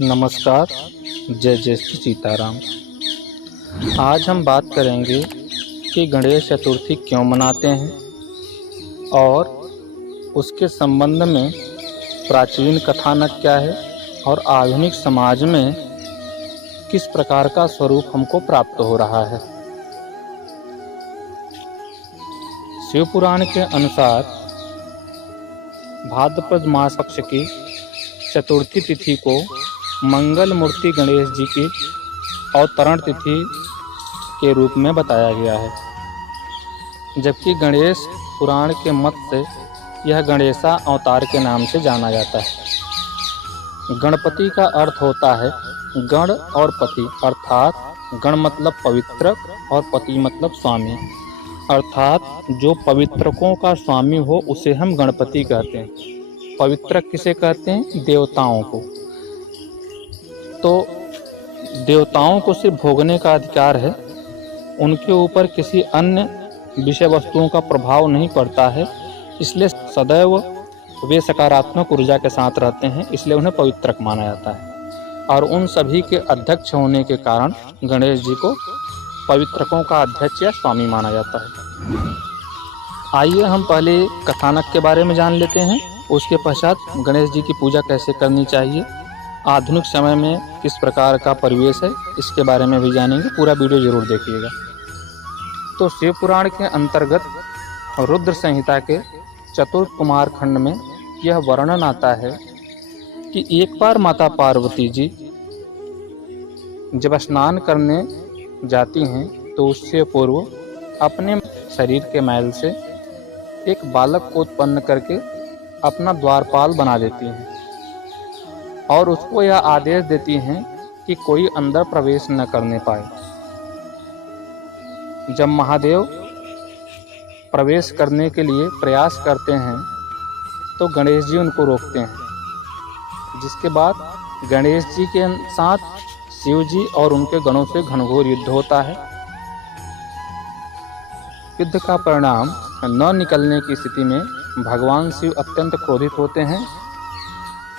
नमस्कार। जय जय श्री सीताराम। आज हम बात करेंगे कि गणेश चतुर्थी क्यों मनाते हैं और उसके संबंध में प्राचीन कथानक क्या है और आधुनिक समाज में किस प्रकार का स्वरूप हमको प्राप्त हो रहा है। शिव पुराण के अनुसार भाद्रपद मास पक्ष की चतुर्थी तिथि को मंगल मूर्ति गणेश जी की अवतरण तिथि के रूप में बताया गया है, जबकि गणेश पुराण के मत से यह गणेशा अवतार के नाम से जाना जाता है। गणपति का अर्थ होता है गण और पति, अर्थात गण मतलब पवित्र और पति मतलब स्वामी, अर्थात जो पवित्रकों का स्वामी हो उसे हम गणपति कहते हैं। पवित्र किसे कहते हैं? देवताओं को। तो देवताओं को सिर्फ भोगने का अधिकार है, उनके ऊपर किसी अन्य विषय वस्तुओं का प्रभाव नहीं पड़ता है, इसलिए सदैव वे सकारात्मक ऊर्जा के साथ रहते हैं, इसलिए उन्हें पवित्रक माना जाता है। और उन सभी के अध्यक्ष होने के कारण गणेश जी को पवित्रकों का अध्यक्ष या स्वामी माना जाता है। आइए हम पहले कथानक के बारे में जान लेते हैं, उसके पश्चात गणेश जी की पूजा कैसे करनी चाहिए, आधुनिक समय में किस प्रकार का परिवेश है, इसके बारे में भी जानेंगे। पूरा वीडियो जरूर देखिएगा। तो शिव पुराण के अंतर्गत रुद्र संहिता के चतुर्थ कुमार खंड में यह वर्णन आता है कि एक बार माता पार्वती जी जब स्नान करने जाती हैं तो उससे पूर्व अपने शरीर के मैल से एक बालक को उत्पन्न करके अपना द्वारपाल बना देती हैं और उसको यह आदेश देती हैं कि कोई अंदर प्रवेश न करने पाए। जब महादेव प्रवेश करने के लिए प्रयास करते हैं तो गणेश जी उनको रोकते हैं, जिसके बाद गणेश जी के साथ शिव जी और उनके गणों से घनघोर युद्ध होता है। युद्ध का परिणाम न निकलने की स्थिति में भगवान शिव अत्यंत क्रोधित होते हैं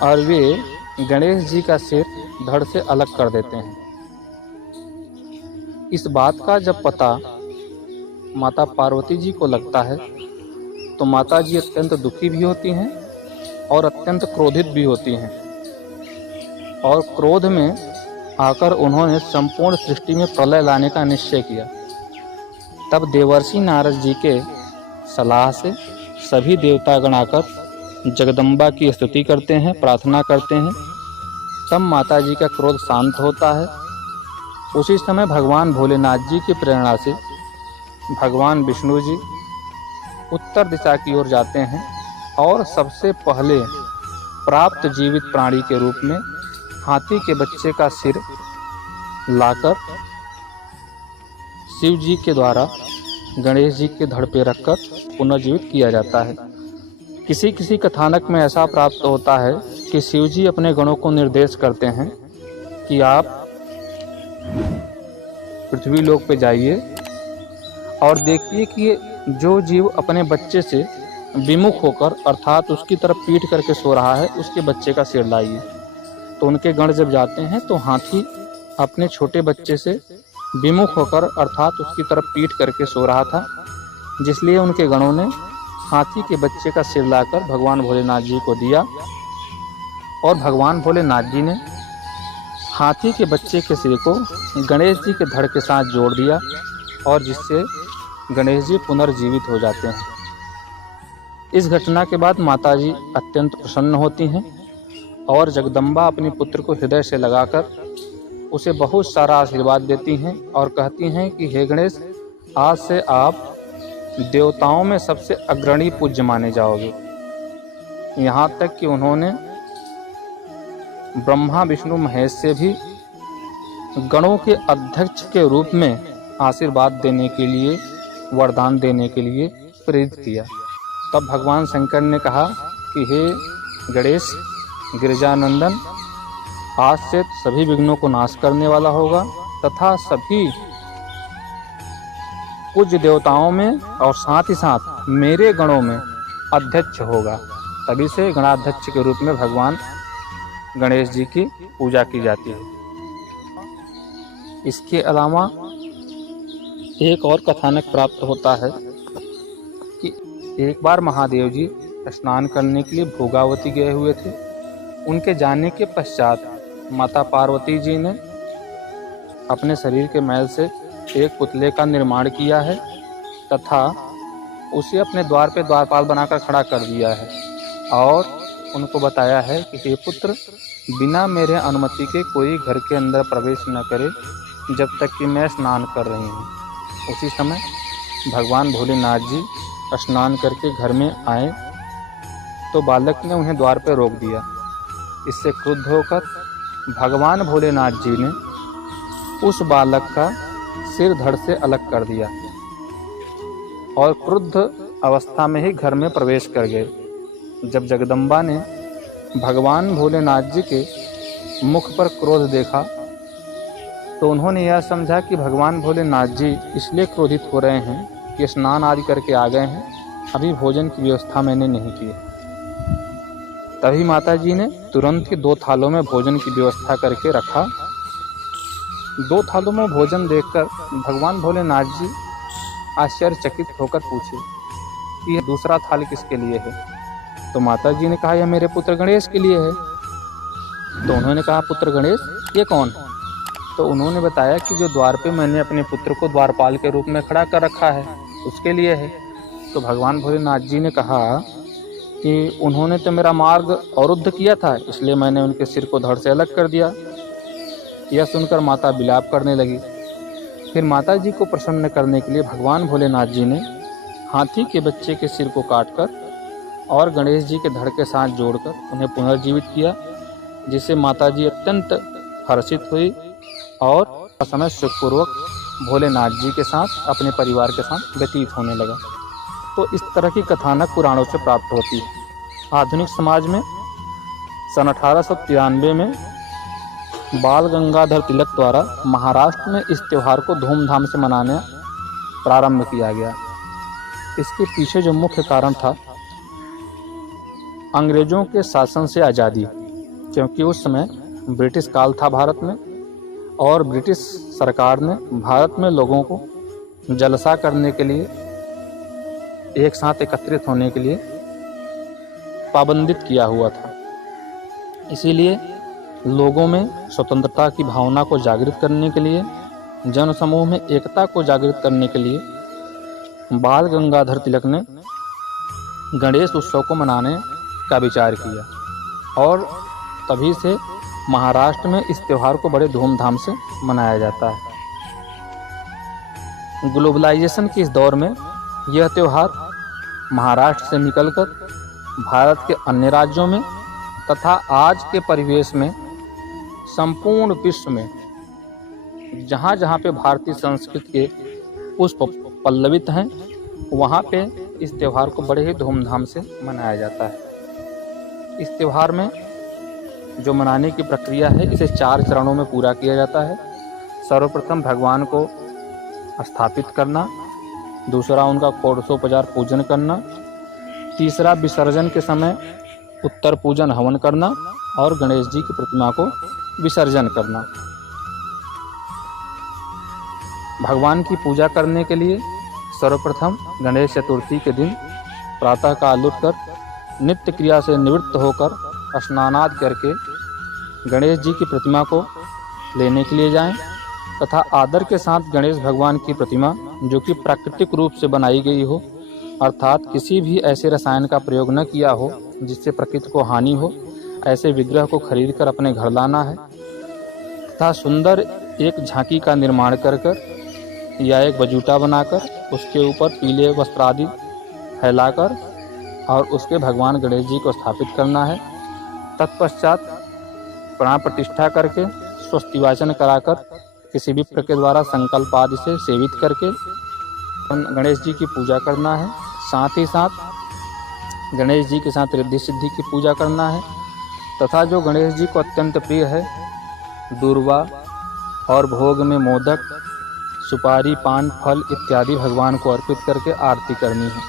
और वे गणेश जी का सिर धड़ से अलग कर देते हैं। इस बात का जब पता माता पार्वती जी को लगता है तो माता जी अत्यंत दुखी भी होती हैं और अत्यंत क्रोधित भी होती हैं, और क्रोध में आकर उन्होंने संपूर्ण सृष्टि में प्रलय लाने का निश्चय किया। तब देवर्षि नारद जी के सलाह से सभी देवतागण आकर जगदम्बा की स्तुति करते हैं, प्रार्थना करते हैं। तब माता जी का क्रोध शांत होता है। उसी समय भगवान भोलेनाथ जी की प्रेरणा से भगवान विष्णु जी उत्तर दिशा की ओर जाते हैं और सबसे पहले प्राप्त जीवित प्राणी के रूप में हाथी के बच्चे का सिर लाकर शिव जी के द्वारा गणेश जी के धड़ पे रखकर पुनर्जीवित किया जाता है। किसी किसी कथानक में ऐसा प्राप्त होता है कि शिव जी अपने गणों को निर्देश करते हैं कि आप पृथ्वी लोक पे जाइए और देखिए कि जो जीव अपने बच्चे से विमुख होकर अर्थात उसकी तरफ पीठ करके सो रहा है उसके बच्चे का सिर लाइए। तो उनके गण जब जाते हैं तो हाथी अपने छोटे बच्चे से विमुख होकर अर्थात उसकी तरफ पीठ करके सो रहा था, जिसलिए उनके गणों ने हाथी के बच्चे का सिर लाकर भगवान भोलेनाथ जी को दिया और भगवान भोलेनाथ जी ने हाथी के बच्चे के सिर को गणेश जी के धड़ के साथ जोड़ दिया और जिससे गणेश जी पुनर्जीवित हो जाते हैं। इस घटना के बाद माता जी अत्यंत प्रसन्न होती हैं और जगदम्बा अपने पुत्र को हृदय से लगाकर उसे बहुत सारा आशीर्वाद देती हैं और कहती हैं कि हे गणेश, आज से आप देवताओं में सबसे अग्रणी पूज्य माने जाओगे। यहाँ तक कि उन्होंने ब्रह्मा विष्णु महेश से भी गणों के अध्यक्ष के रूप में आशीर्वाद देने के लिए, वरदान देने के लिए प्रेरित किया। तब भगवान शंकर ने कहा कि हे गणेश गिरिजानंदन, आज से सभी विघ्नों को नाश करने वाला होगा तथा सभी पूज्य देवताओं में और साथ ही साथ मेरे गणों में अध्यक्ष होगा। तभी से गणाध्यक्ष के रूप में भगवान गणेश जी की पूजा की जाती है। इसके अलावा एक और कथानक प्राप्त होता है कि एक बार महादेव जी स्नान करने के लिए भोगावती गए हुए थे। उनके जाने के पश्चात माता पार्वती जी ने अपने शरीर के मैल से एक पुतले का निर्माण किया है तथा उसे अपने द्वार पे द्वारपाल बनाकर खड़ा कर दिया है और उनको बताया है कि हे पुत्र, बिना मेरे अनुमति के कोई घर के अंदर प्रवेश न करे जब तक कि मैं स्नान कर रही हूँ। उसी समय भगवान भोलेनाथ जी स्नान करके घर में आए तो बालक ने उन्हें द्वार पर रोक दिया। इससे क्रुद्ध होकर भगवान भोलेनाथ जी ने उस बालक का सिर धड़ से अलग कर दिया और क्रुद्ध अवस्था में ही घर में प्रवेश कर गए। जब जगदम्बा ने भगवान भोलेनाथ जी के मुख पर क्रोध देखा तो उन्होंने यह समझा कि भगवान भोलेनाथ जी इसलिए क्रोधित हो रहे हैं कि स्नान आदि करके आ गए हैं, अभी भोजन की व्यवस्था मैंने नहीं की। तभी माता जी ने तुरंत ही 2 थालों में भोजन की व्यवस्था करके रखा। 2 थालों में भोजन देखकर भगवान भोलेनाथ जी आश्चर्यचकित होकर पूछे कि यह दूसरा थाल किसके लिए है। तो माता जी ने कहा, यह मेरे पुत्र गणेश के लिए है। तो उन्होंने कहा, पुत्र गणेश ये कौन? तो उन्होंने बताया कि जो द्वार पे मैंने अपने पुत्र को द्वारपाल के रूप में खड़ा कर रखा है उसके लिए है। तो भगवान भोलेनाथ जी ने कहा कि उन्होंने तो मेरा मार्ग अवरुद्ध किया था, इसलिए मैंने उनके सिर को धड़ से अलग कर दिया। यह सुनकर माता विलाप करने लगी। फिर माता जी को प्रसन्न करने के लिए भगवान भोलेनाथ जी ने हाथी के बच्चे के सिर को काटकर और गणेश जी के धड़ के साथ जोड़कर उन्हें पुनर्जीवित किया, जिससे माता जी अत्यंत हर्षित हुई और समय सुखपूर्वक भोलेनाथ जी के साथ अपने परिवार के साथ व्यतीत होने लगा। तो इस तरह की कथानक पुराणों से प्राप्त होती है। आधुनिक समाज में सन 1893 में बाल गंगाधर तिलक द्वारा महाराष्ट्र में इस त्यौहार को धूमधाम से मनाने प्रारंभ किया गया। इसके पीछे जो मुख्य कारण था अंग्रेजों के शासन से आज़ादी, क्योंकि उस समय ब्रिटिश काल था भारत में और ब्रिटिश सरकार ने भारत में लोगों को जलसा करने के लिए, एक साथ एकत्रित होने के लिए पाबंदित किया हुआ था। इसीलिए लोगों में स्वतंत्रता की भावना को जागृत करने के लिए, जन समूह में एकता को जागृत करने के लिए बाल गंगाधर तिलक ने गणेश उत्सव को मनाने का विचार किया और तभी से महाराष्ट्र में इस त्यौहार को बड़े धूमधाम से मनाया जाता है। ग्लोबलाइजेशन के इस दौर में यह त्यौहार महाराष्ट्र से निकलकर भारत के अन्य राज्यों में तथा आज के परिवेश में संपूर्ण विश्व में जहाँ जहाँ पे भारतीय संस्कृति के पुष्प पल्लवित हैं वहाँ पे इस त्यौहार को बड़े ही धूमधाम से मनाया जाता है। इस त्यौहार में जो मनाने की प्रक्रिया है इसे 4 चरणों में पूरा किया जाता है। सर्वप्रथम भगवान को स्थापित करना, दूसरा उनका षोडशोपचार पूजन करना, तीसरा विसर्जन के समय उत्तर पूजन हवन करना और गणेश जी की प्रतिमा को विसर्जन करना। भगवान की पूजा करने के लिए सर्वप्रथम गणेश चतुर्थी के दिन प्रातःकाल उठकर नित्य क्रिया से निवृत्त होकर स्नानादि करके गणेश जी की प्रतिमा को लेने के लिए जाएं तथा आदर के साथ गणेश भगवान की प्रतिमा जो कि प्राकृतिक रूप से बनाई गई हो, अर्थात किसी भी ऐसे रसायन का प्रयोग न किया हो जिससे प्रकृति को हानि हो, ऐसे विग्रह को खरीद कर अपने घर लाना है तथा सुंदर एक झांकी का निर्माण कर या एक बजूटा बनाकर उसके ऊपर पीले वस्त्र आदि फैलाकर और उसके भगवान गणेश जी को स्थापित करना है। तत्पश्चात प्राण प्रतिष्ठा करके स्वस्ति वाचन कराकर किसी भी के द्वारा संकल्प आदि से सेवित करके गणेश जी की पूजा करना है। साथ ही साथ गणेश जी के साथ रिद्धि सिद्धि की पूजा करना है तथा जो गणेश जी को अत्यंत प्रिय है दूर्वा और भोग में मोदक, सुपारी, पान, फल इत्यादि भगवान को अर्पित करके आरती करनी है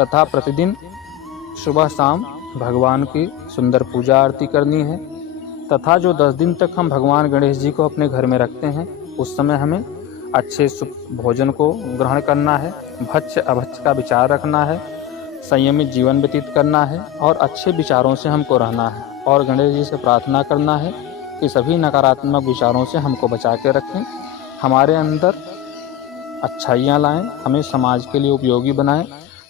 तथा प्रतिदिन सुबह शाम भगवान की सुंदर पूजा आरती करनी है तथा जो 10 दिन तक हम भगवान गणेश जी को अपने घर में रखते हैं, उस समय हमें अच्छे भोजन को ग्रहण करना है, भक्ष्य अभक्ष्य का विचार रखना है, संयमित जीवन व्यतीत करना है और अच्छे विचारों से हमको रहना है। और गणेश जी से प्रार्थना करना है कि सभी नकारात्मक विचारों से हमको बचा के रखें, हमारे अंदर अच्छाइयाँ लाएं, हमें समाज के लिए उपयोगी बनाएं,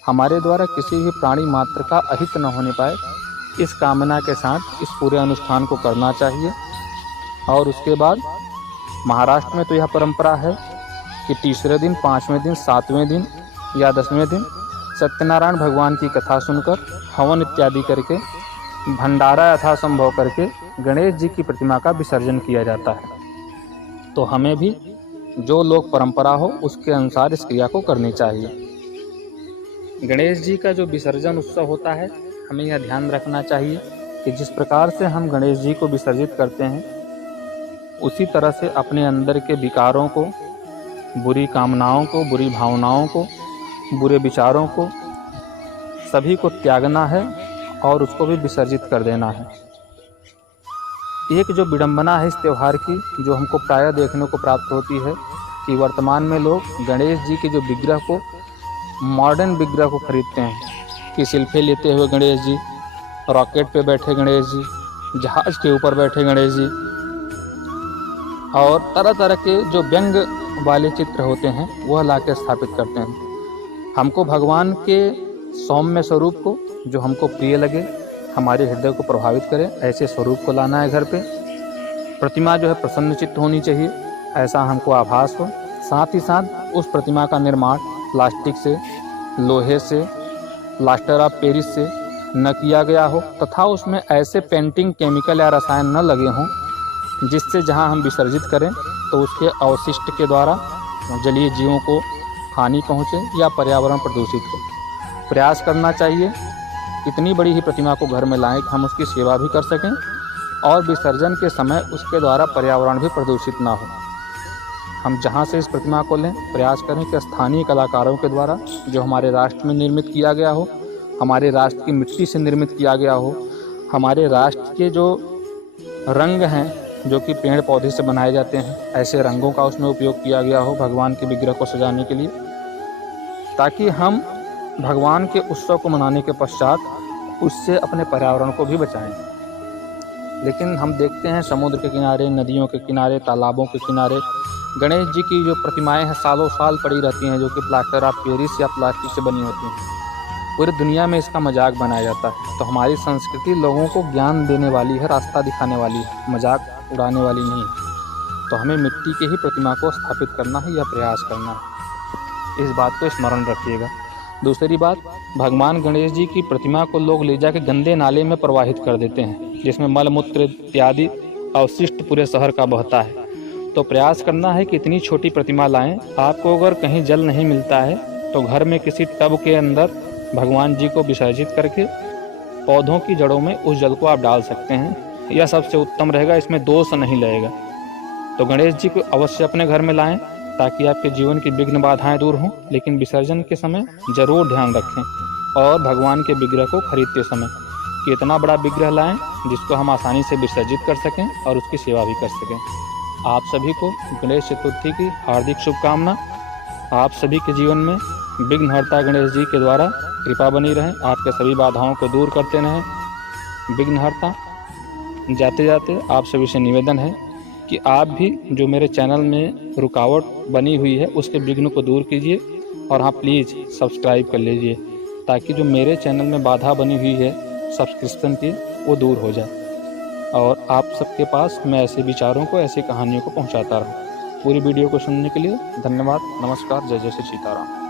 हमारे द्वारा किसी भी प्राणी मात्र का अहित न होने पाए, इस कामना के साथ इस पूरे अनुष्ठान को करना चाहिए। और उसके बाद महाराष्ट्र में तो यह परंपरा है कि तीसरे दिन, 5वें दिन, 7वें दिन या 10वें दिन सत्यनारायण भगवान की कथा सुनकर हवन इत्यादि करके भंडारा यथासंभव करके गणेश जी की प्रतिमा का विसर्जन किया जाता है। तो हमें भी जो लोक परंपरा हो उसके अनुसार इस क्रिया को करनी चाहिए। गणेश जी का जो विसर्जन उत्सव होता है, हमें यह ध्यान रखना चाहिए कि जिस प्रकार से हम गणेश जी को विसर्जित करते हैं, उसी तरह से अपने अंदर के विकारों को, बुरी कामनाओं को, बुरी भावनाओं को, बुरे विचारों को सभी को त्यागना है और उसको भी विसर्जित कर देना है। एक जो विडंबना है इस त्यौहार की, जो हमको प्रायः देखने को प्राप्त होती है कि वर्तमान में लोग गणेश जी के जो विग्रह को, मॉडर्न विग्रह को खरीदते हैं कि सेल्फी लेते हुए गणेश जी, रॉकेट पे बैठे गणेश जी, जहाज के ऊपर बैठे गणेश जी और तरह तरह के जो व्यंग वाले चित्र होते हैं वह लाके स्थापित करते हैं। हमको भगवान के सौम्य स्वरूप को, जो हमको प्रिय लगे, हमारे हृदय को प्रभावित करे, ऐसे स्वरूप को लाना है घर पे। प्रतिमा जो है प्रसन्न चित्त होनी चाहिए, ऐसा हमको आभास हो। साथ ही साथ उस प्रतिमा का निर्माण प्लास्टिक से, लोहे से, प्लास्टर ऑफ पेरिस से न किया गया हो तथा उसमें ऐसे पेंटिंग, केमिकल या रसायन न लगे हों जिससे जहां हम विसर्जित करें तो उसके अवशिष्ट के द्वारा जलीय जीवों को हानि पहुंचे या पर्यावरण प्रदूषित हो। प्रयास करना चाहिए इतनी बड़ी ही प्रतिमा को घर में लाएं कि हम उसकी सेवा भी कर सकें और विसर्जन के समय उसके द्वारा पर्यावरण भी प्रदूषित ना हो। हम जहां से इस प्रतिमा को लें, प्रयास करें कि स्थानीय कलाकारों के द्वारा जो हमारे राष्ट्र में निर्मित किया गया हो, हमारे राष्ट्र की मिट्टी से निर्मित किया गया हो, हमारे राष्ट्र के जो रंग हैं जो कि पेड़ पौधे से बनाए जाते हैं, ऐसे रंगों का उसमें उपयोग किया गया हो भगवान के विग्रह को सजाने के लिए, ताकि हम भगवान के उत्सव को मनाने के पश्चात उससे अपने पर्यावरण को भी बचाएं। लेकिन हम देखते हैं समुद्र के किनारे, नदियों के किनारे, तालाबों के किनारे गणेश जी की जो प्रतिमाएं हैं सालों साल पड़ी रहती हैं, जो कि प्लास्टर ऑफ पेरिस या प्लास्टिक से बनी होती हैं। पूरी दुनिया में इसका मजाक बनाया जाता है। तो हमारी संस्कृति लोगों को ज्ञान देने वाली है, रास्ता दिखाने वाली है, मजाक उड़ाने वाली नहीं। तो हमें मिट्टी के ही प्रतिमा को स्थापित करना है या प्रयास करना है, इस बात को स्मरण रखिएगा। दूसरी बात, भगवान गणेश जी की प्रतिमा को लोग ले जाके गंदे नाले में प्रवाहित कर देते हैं, जिसमें मल मूत्र इत्यादि अवशिष्ट पूरे शहर का बहता है। तो प्रयास करना है कि इतनी छोटी प्रतिमा लाएं। आपको अगर कहीं जल नहीं मिलता है तो घर में किसी टब के अंदर भगवान जी को विसर्जित करके पौधों की जड़ों में उस जल को आप डाल सकते हैं। यह सबसे उत्तम रहेगा, इसमें दोष नहीं लगेगा। तो गणेश जी को अवश्य अपने घर में लाएं ताकि आपके जीवन की विघ्न बाधाएं दूर हों। लेकिन विसर्जन के समय जरूर ध्यान रखें और भगवान के विग्रह को खरीदते समय कि इतना बड़ा विग्रह लाएं जिसको हम आसानी से विसर्जित कर सकें और उसकी सेवा भी कर सकें। आप सभी को गणेश चतुर्थी की हार्दिक शुभकामना। आप सभी के जीवन में विघ्नहर्ता गणेश जी के द्वारा कृपा बनी रहे, आपके सभी बाधाओं को दूर करते रहें विघ्नहर्ता। जाते जाते आप सभी से निवेदन है कि आप भी जो मेरे चैनल में रुकावट बनी हुई है उसके विघ्न को दूर कीजिए और हाँ प्लीज़ सब्सक्राइब कर लीजिए ताकि जो मेरे चैनल में बाधा बनी हुई है सब्सक्रिप्शन की वो दूर हो जाए और आप सबके पास मैं ऐसे विचारों को, ऐसी कहानियों को पहुंचाता रहूं। पूरी वीडियो को सुनने के लिए धन्यवाद। नमस्कार। जय जय श्री सीताराम।